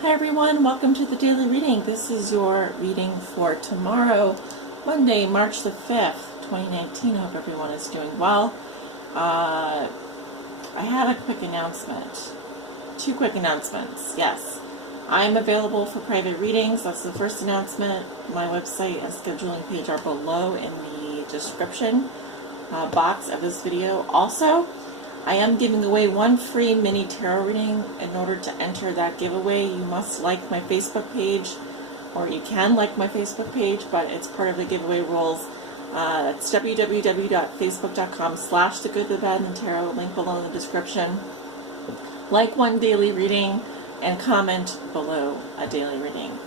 Hi everyone, welcome to the daily reading. This is your reading for tomorrow, Monday, March the 5th, 2019. I hope everyone is doing well. I have a quick announcement. Two quick announcements, yes. I'm available for private readings. That's the first announcement. My website and scheduling page are below in the description box of this video. Also, I am giving away one free mini tarot reading. In order to enter that giveaway, you must like my Facebook page, or you can like my Facebook page, but it's part of the giveaway rules. It's www.facebook.com/The Good, the Bad, and the Tarot. Link below in the description. Like one daily reading and comment below a daily reading.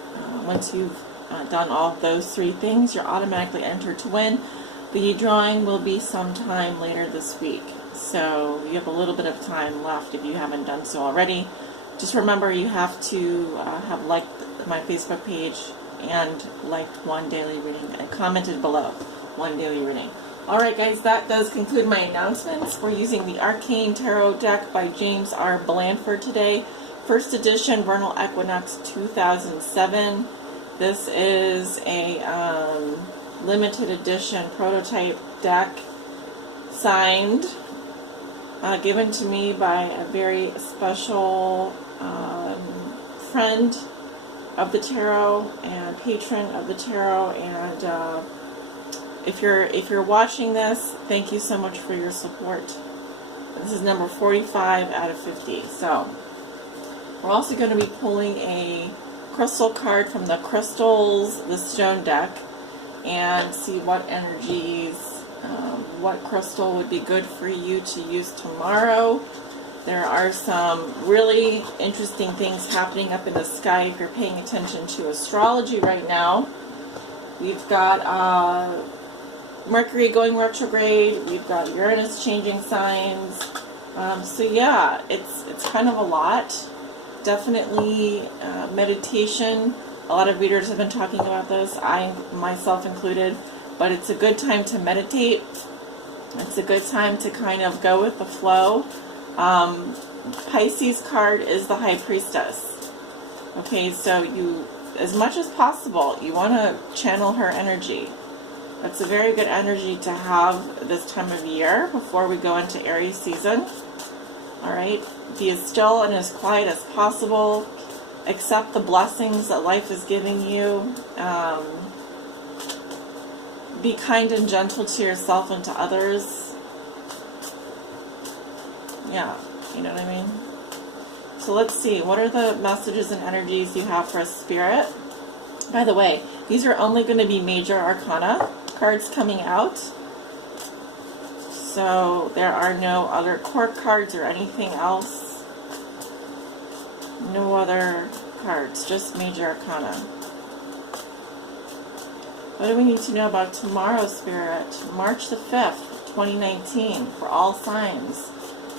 Once you've done all of those three things, you're automatically entered to win. The drawing will be sometime later this week. So you have a little bit of time left if you haven't done so already. Just remember, you have to have liked my Facebook page and liked one daily reading and commented below one daily reading. Alright guys, that does conclude my announcements. We're using the Arcane Tarot deck by James R. Blandford today. First edition, Vernal Equinox 2007. This is a limited edition prototype deck signed. Given to me by a very special friend of the tarot and patron of the tarot. And if you're watching this, thank you so much for your support. This is number 45 out of 50. So we're also going to be pulling a crystal card from the Crystals, the Stone deck, and see what energies. What crystal would be good for you to use tomorrow. There are some really interesting things happening up in the sky if you're paying attention to astrology right now. We've got Mercury going retrograde. We've got Uranus changing signs. So yeah, it's kind of a lot. Definitely meditation. A lot of readers have been talking about this, I myself included. But it's a good time to meditate. It's a good time to kind of go with the flow. Pisces card is the High Priestess. Okay, so you, as much as possible, you want to channel her energy. That's a very good energy to have this time of year before we go into Aries season. Alright, be as still and as quiet as possible. Accept the blessings that life is giving you. Be kind and gentle to yourself and to others. Yeah, you know what I mean? So let's see, what are the messages and energies you have for Spirit? By the way, these are only going to be major arcana cards coming out. So there are no other court cards or anything else. No other cards, just major arcana. What do we need to know about tomorrow, Spirit? March the 5th, 2019, for all signs.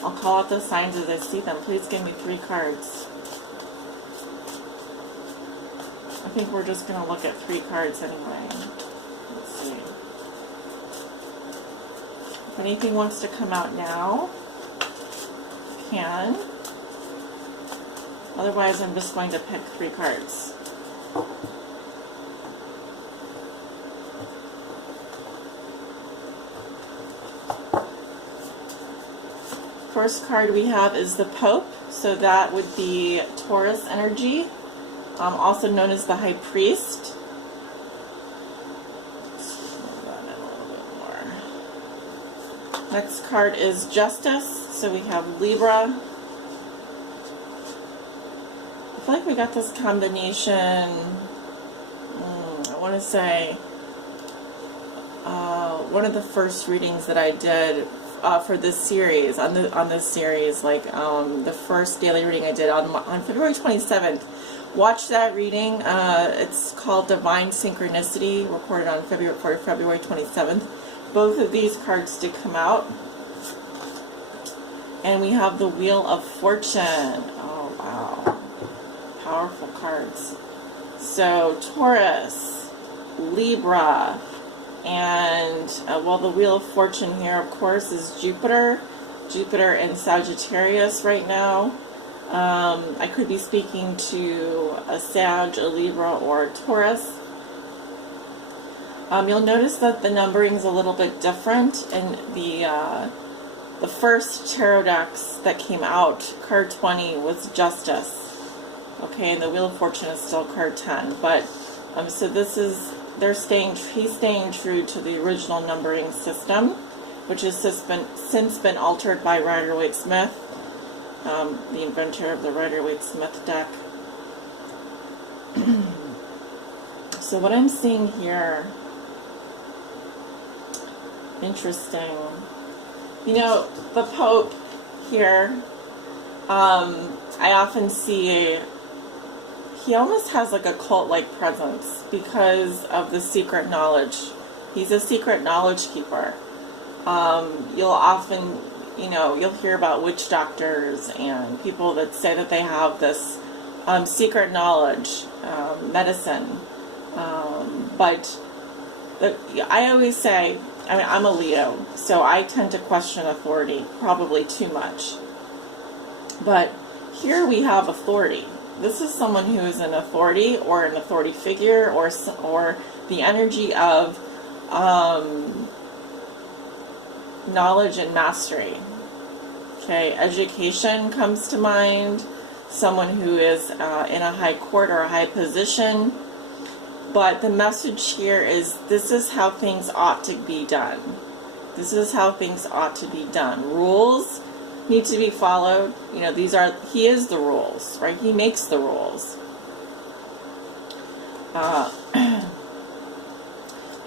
I'll call out the signs as I see them. Please give me 3 cards. I think we're just going to look at 3 cards anyway. Let's see. If anything wants to come out now, can. Otherwise, I'm just going to pick 3 cards. First card we have is the Pope, so that would be Taurus energy, also known as the High Priest. Hold on a little bit more. Next card is Justice, so we have Libra. I feel like we got this combination, I want to say, one of the first readings that I did for this series, on this series, like the first daily reading I did on February 27th. Watch that reading. It's called Divine Synchronicity, recorded on February 27th. Both of these cards did come out. And we have the Wheel of Fortune. Oh, wow. Powerful cards. So, Taurus, Libra, and, well, the Wheel of Fortune here, of course, is Jupiter. Jupiter in Sagittarius right now. I could be speaking to a Sag, a Libra, or a Taurus. You'll notice that the numbering is a little bit different in the first tarot decks that came out. Card 20 was Justice. Okay, and the Wheel of Fortune is still card 10. But so this is he's staying true to the original numbering system, which has since been altered by Rider-Waite-Smith, the inventor of the Rider-Waite-Smith deck. So what I'm seeing here, interesting. You know, the Pope here, I often see he almost has like a cult-like presence because of the secret knowledge. He's a secret knowledge keeper. You'll often, you'll hear about witch doctors and people that say that they have this secret knowledge, medicine. But I always say, I'm a Leo, so I tend to question authority, probably too much. But here we have authority. This is someone who is an authority or an authority figure or the energy of knowledge and mastery. Okay, education comes to mind. Someone who is in a high court or a high position. But the message here is this is how things ought to be done. This is how things ought to be done. Rules need to be followed. He is the rules, right? He makes the rules.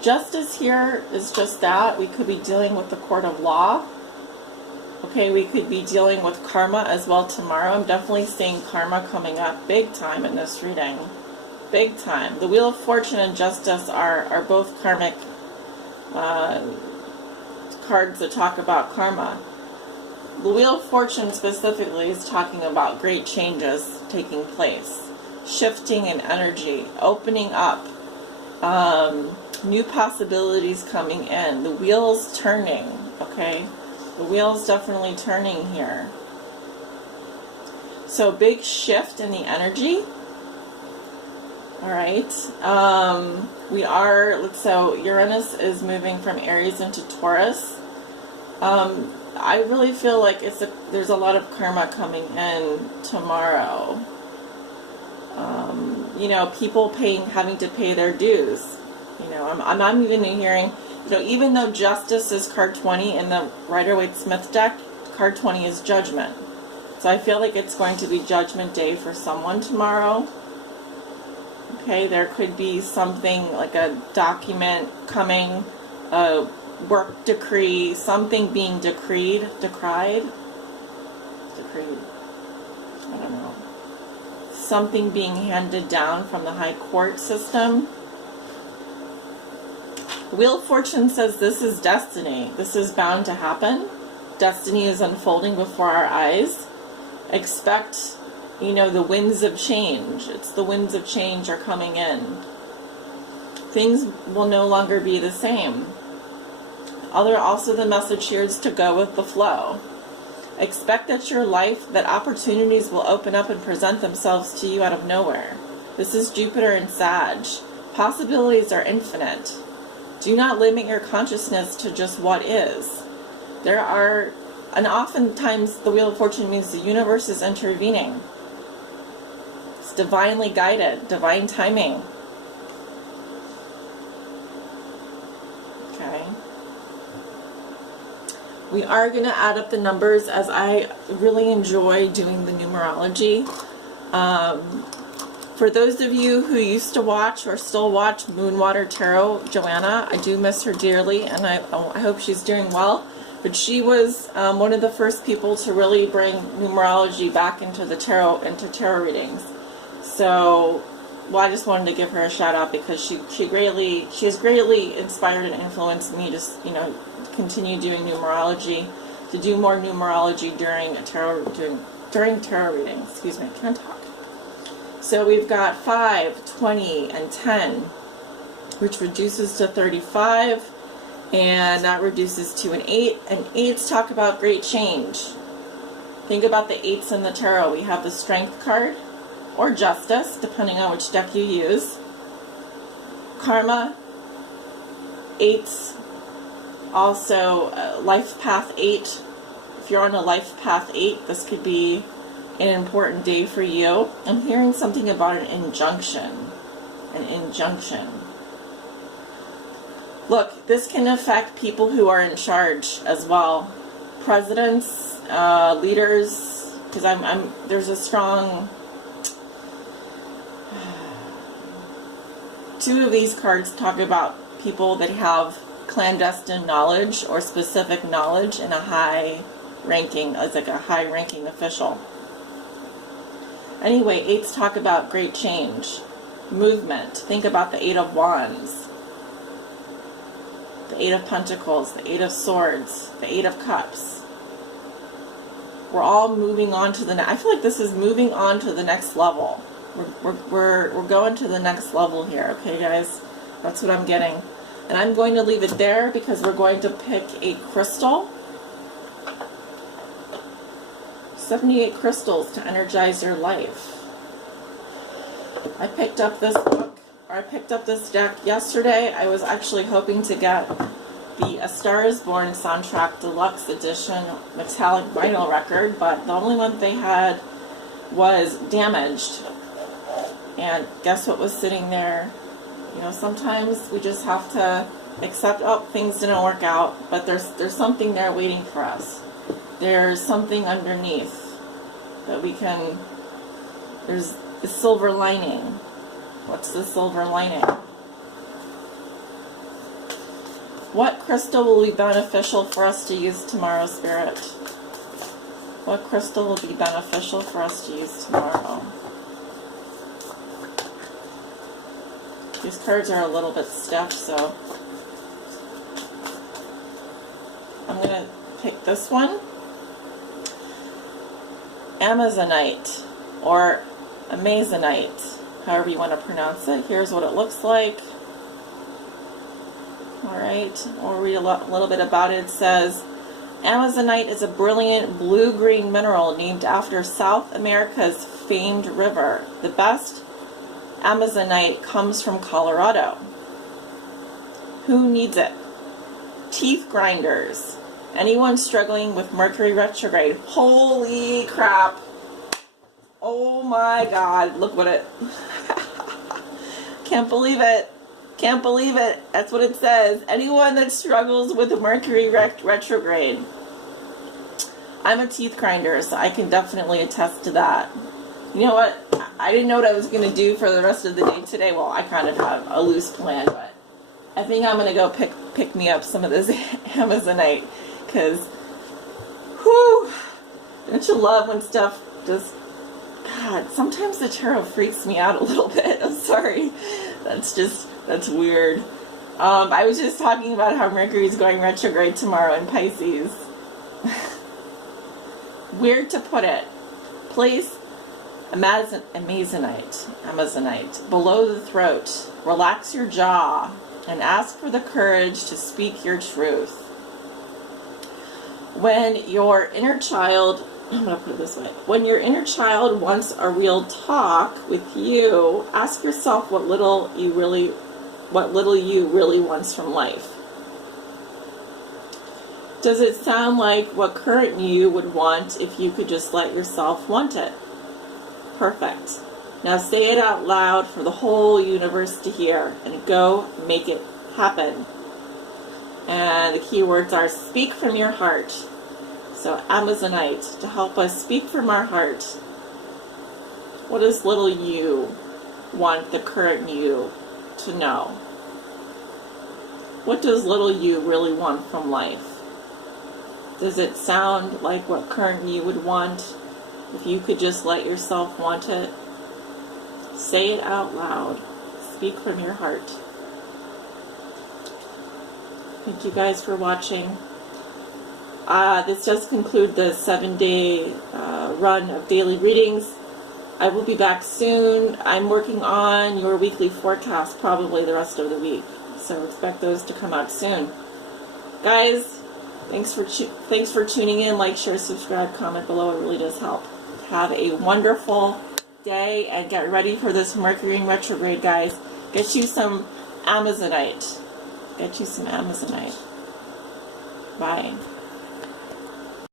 Justice here is just that. We could be dealing with the court of law. Okay, we could be dealing with karma as well tomorrow. I'm definitely seeing karma coming up big time in this reading. Big time. The Wheel of Fortune and Justice are both karmic cards that talk about karma. The Wheel of Fortune specifically is talking about great changes taking place, shifting in energy, opening up, new possibilities coming in. The wheel's turning, okay? The wheel's definitely turning here. So big shift in the energy. All right. So Uranus is moving from Aries into Taurus. I really feel like there's a lot of karma coming in tomorrow. People having to pay their dues. I'm even hearing, even though Justice is card 20 in the Rider-Waite-Smith deck, card 20 is Judgment. So I feel like it's going to be Judgment Day for someone tomorrow. Okay, there could be something like a document coming, a work decree, something being decried, I don't know. Something being handed down from the high court system. Wheel of Fortune says this is destiny. This is bound to happen. Destiny is unfolding before our eyes. Expect, the winds of change. It's the winds of change are coming in. Things will no longer be the same. Also the message here is to go with the flow. Expect that opportunities will open up and present themselves to you out of nowhere. This is Jupiter and Sag. Possibilities are infinite. Do not limit your consciousness to just what is. And oftentimes the Wheel of Fortune means the universe is intervening. It's divinely guided, divine timing. Okay. We are going to add up the numbers, as I really enjoy doing the numerology. For those of you who used to watch or still watch Moonwater Tarot, Joanna, I do miss her dearly, and I hope she's doing well. But she was one of the first people to really bring numerology back into tarot readings. So, I just wanted to give her a shout out because she has greatly inspired and influenced me to continue doing numerology, to do more numerology during tarot readings. Excuse me, I can't talk. So we've got 5, 20, and 10, which reduces to 35, and that reduces to an 8. And 8s talk about great change. Think about the 8s in the tarot. We have the Strength card, or Justice, depending on which deck you use. Karma, 8s, also Life Path 8. If you're on a Life Path 8, this could be an important day for you. I'm hearing something about an injunction. An injunction. Look, this can affect people who are in charge as well. Presidents, leaders, because there's a strong... Two of these cards talk about people that have clandestine knowledge or specific knowledge in a high ranking, as like a high ranking official. Anyway, 8s talk about great change, movement. Think about the 8 of Wands, the 8 of Pentacles, the 8 of Swords, the 8 of Cups. We're all moving on to the next. I feel like this is moving on to the next level. We're going to the next level here, okay, guys? That's what I'm getting. And I'm going to leave it there because we're going to pick a crystal. 78 crystals to energize your life. I picked up this book, or I picked up this deck yesterday. I was actually hoping to get the A Star Is Born soundtrack deluxe edition metallic vinyl record, but the only one they had was damaged. And guess what was sitting there? You know, sometimes we just have to accept, oh, things didn't work out, but there's something there waiting for us. There's something underneath that we can, there's the silver lining. What's the silver lining? What crystal will be beneficial for us to use tomorrow, Spirit? What crystal will be beneficial for us to use tomorrow? These cards are a little bit stiff, so I'm going to pick this one. Amazonite, or Amazonite, however you want to pronounce it. Here's what it looks like. Alright, we'll read a little bit about it. It says, Amazonite is a brilliant blue-green mineral named after South America's famed river. The best Amazonite comes from Colorado. Who needs it? Teeth grinders. Anyone struggling with Mercury retrograde. Holy crap. Oh my God. Look what it... Can't believe it. Can't believe it. That's what it says. Anyone that struggles with Mercury retrograde. I'm a teeth grinder, so I can definitely attest to that. You know what? I didn't know what I was going to do for the rest of the day today. Well, I kind of have a loose plan, but I think I'm going to go pick me up some of this Amazonite, because, whew, don't you love when stuff just, God, sometimes the tarot freaks me out a little bit. I'm sorry. That's weird. I was just talking about how Mercury's going retrograde tomorrow in Pisces. Weird to put it. Place Amazonite below the throat. Relax your jaw and ask for the courage to speak your truth. When your inner child, I'm going to put it this way. When your inner child wants a real talk with you, ask yourself what little you really wants from life. Does it sound like what current you would want if you could just let yourself want it? Perfect. Now say it out loud for the whole universe to hear, and go make it happen. And the keywords are speak from your heart. So Amazonite, to help us speak from our heart. What does little you want the current you to know? What does little you really want from life? Does it sound like what current you would want if you could just let yourself want it? Say it out loud. Speak from your heart. Thank you guys for watching. This does conclude the 7-day run of daily readings. I will be back soon. I'm working on your weekly forecast probably the rest of the week, so expect those to come out soon. Guys, Thanks for tuning in. Like, share, subscribe, comment below. It really does help. Have a wonderful day and get ready for this Mercury in retrograde, guys. Get you some Amazonite. Bye.